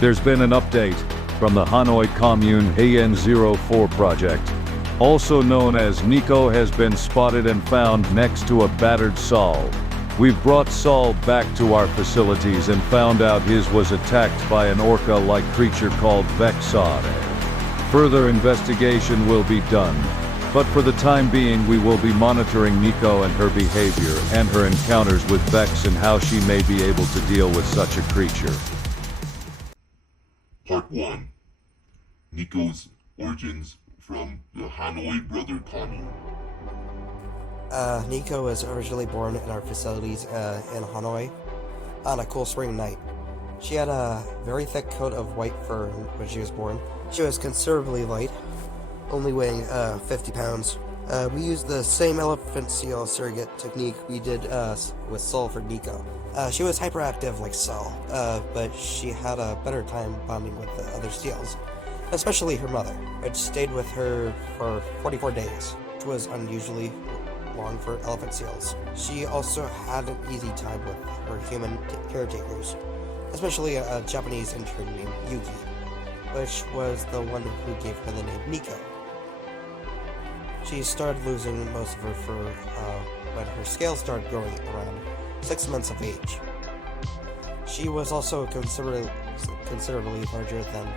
There's been an update from the Hanoi Commune AN04 project. Also known as Niko has been spotted and found next to a battered sole. We've brought Saul back to our facilities and found out his was attacked by an orca-like creature called Vexare. Further investigation will be done, but for the time being we will be monitoring Niko and her behavior and her encounters with Vex and how she may be able to deal with such a creature. Part 1. Niko's origins from the Hanoi Brother Commune. Niko was originally born in our facilities in Hanoi on a cool spring night. She had a very thick coat of white fur when she was born. She was considerably light, only weighing 50 pounds. We used the same elephant seal surrogate technique we did with Saul for Niko. She was hyperactive like Saul, but she had a better time bonding with the other seals, especially her mother, which stayed with her for 44 days, which was unusually long for elephant seals. She also had an easy time with her human caretakers, especially a Japanese intern named Yuki, which was the one who gave her the name Niko. She started losing most of her fur when her scales started growing around 6 months of age. She was also considerably larger than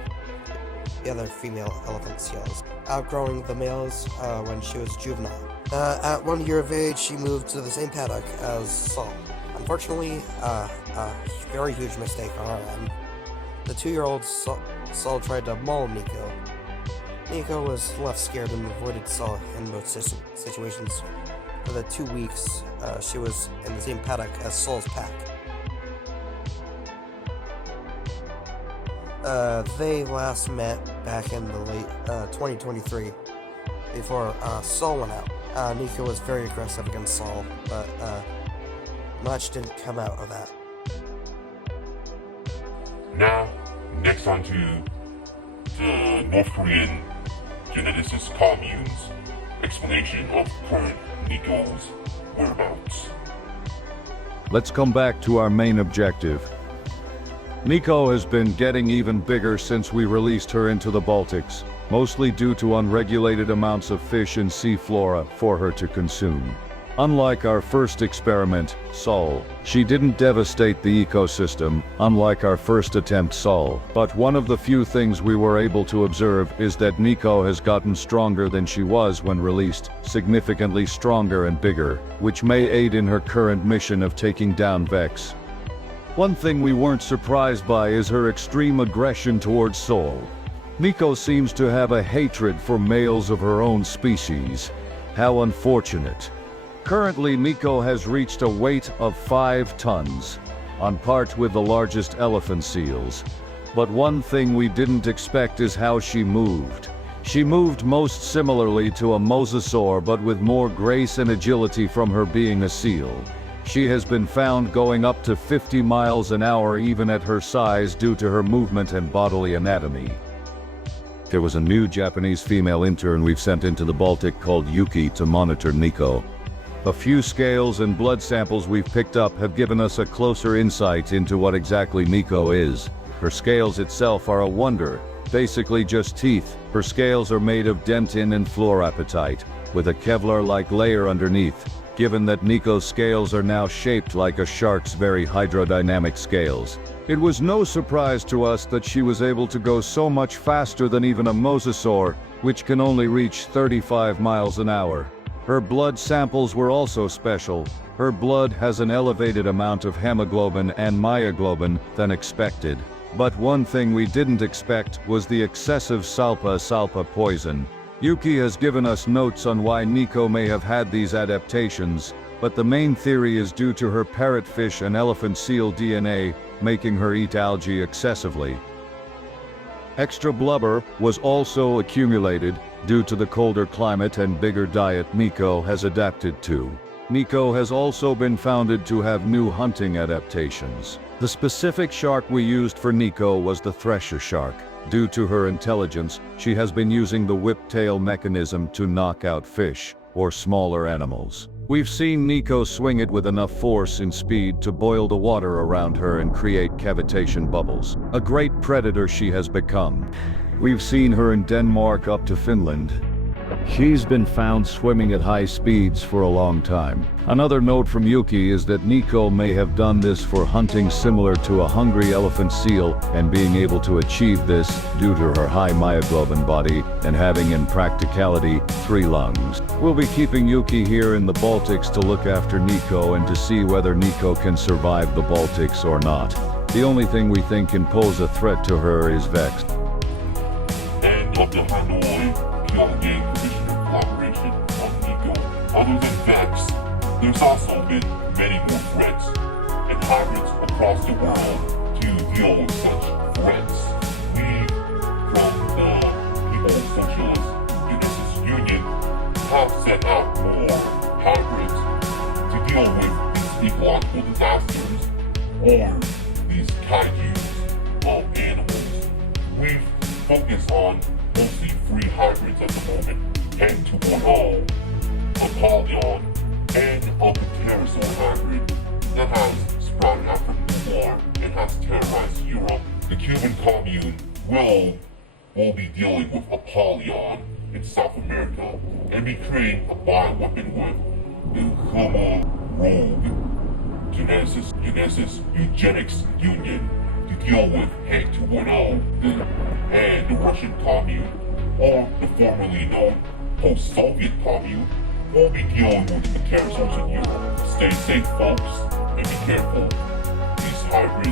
the other female elephant seals, outgrowing the males when she was juvenile. At 1 year of age, she moved to the same paddock as Saul. Unfortunately, a very huge mistake on our end. The 2-year-old Saul tried to maul Niko. Niko was left scared and avoided Saul in most situations. For the 2 weeks, she was in the same paddock as Saul's pack. They last met back in the late 2023, before Saul went out. Niko was very aggressive against Saul, but much didn't come out of that. Now, next on to the North Korean geneticist commune's explanation of current Niko's whereabouts. Let's come back to our main objective. Niko has been getting even bigger since we released her into the Baltics, mostly due to unregulated amounts of fish and sea flora for her to consume. Unlike our first experiment, Saul, she didn't devastate the ecosystem, unlike our first attempt Saul. But one of the few things we were able to observe is that Niko has gotten stronger than she was when released, significantly stronger and bigger, which may aid in her current mission of taking down Vex. One thing we weren't surprised by is her extreme aggression towards Saul. Niko seems to have a hatred for males of her own species. How unfortunate. Currently, Niko has reached a weight of 5 tons, on par with the largest elephant seals. But one thing we didn't expect is how she moved. She moved most similarly to a mosasaur, but with more grace and agility from her being a seal. She has been found going up to 50 miles an hour even at her size due to her movement and bodily anatomy. There was a new Japanese female intern we've sent into the Baltic called Yuki to monitor Niko. A few scales and blood samples we've picked up have given us a closer insight into what exactly Niko is. Her scales itself are a wonder, basically just teeth. Her scales are made of dentin and fluorapatite, with a Kevlar-like layer underneath, given that Niko's scales are now shaped like a shark's very hydrodynamic scales. It was no surprise to us that she was able to go so much faster than even a mosasaur, which can only reach 35 miles an hour. Her blood samples were also special. Her blood has an elevated amount of hemoglobin and myoglobin than expected. But one thing we didn't expect was the excessive salpa poison. Yuki has given us notes on why Niko may have had these adaptations, but the main theory is due to her parrotfish and elephant seal DNA, making her eat algae excessively. Extra blubber was also accumulated due to the colder climate and bigger diet Niko has adapted to. Niko has also been founded to have new hunting adaptations. The specific shark we used for Niko was the Thresher shark. Due to her intelligence, she has been using the whip-tail mechanism to knock out fish, or smaller animals. We've seen Niko swing it with enough force and speed to boil the water around her and create cavitation bubbles. A great predator she has become. We've seen her in Denmark up to Finland. She's been found swimming at high speeds for a long time. Another note from Yuki is that Niko may have done this for hunting similar to a hungry elephant seal, and being able to achieve this due to her high myoglobin body and having in practicality 3 lungs. We'll be keeping Yuki here in the Baltics to look after Niko and to see whether Niko can survive the Baltics or not. The only thing we think can pose a threat to her is Vex. And of the Hanoi Gang Commissioner collaboration on Niko. Other than Vex, there's also been many more threats and hybrids across the world to deal with such threats. We, from the People's Socialist Genesis Union, have set out more hybrids to deal with these ecological disasters or these kaijus of animals. We've focused on mostly 3 hybrids at the moment, and 2.0, Apollyon, and a pterosaur hybrid that has sprouted out from the war and has terrorized Europe. The Cuban commune will be dealing with Apollyon in South America and be creating a bioweapon with the Homo Rogue Genesis Eugenics Union to deal with Hank 2.0 and the Russian commune, or the formerly known post-Soviet commune, will be dealing with the pterosaurs in Europe. Stay safe, folks, and be careful. These hybrids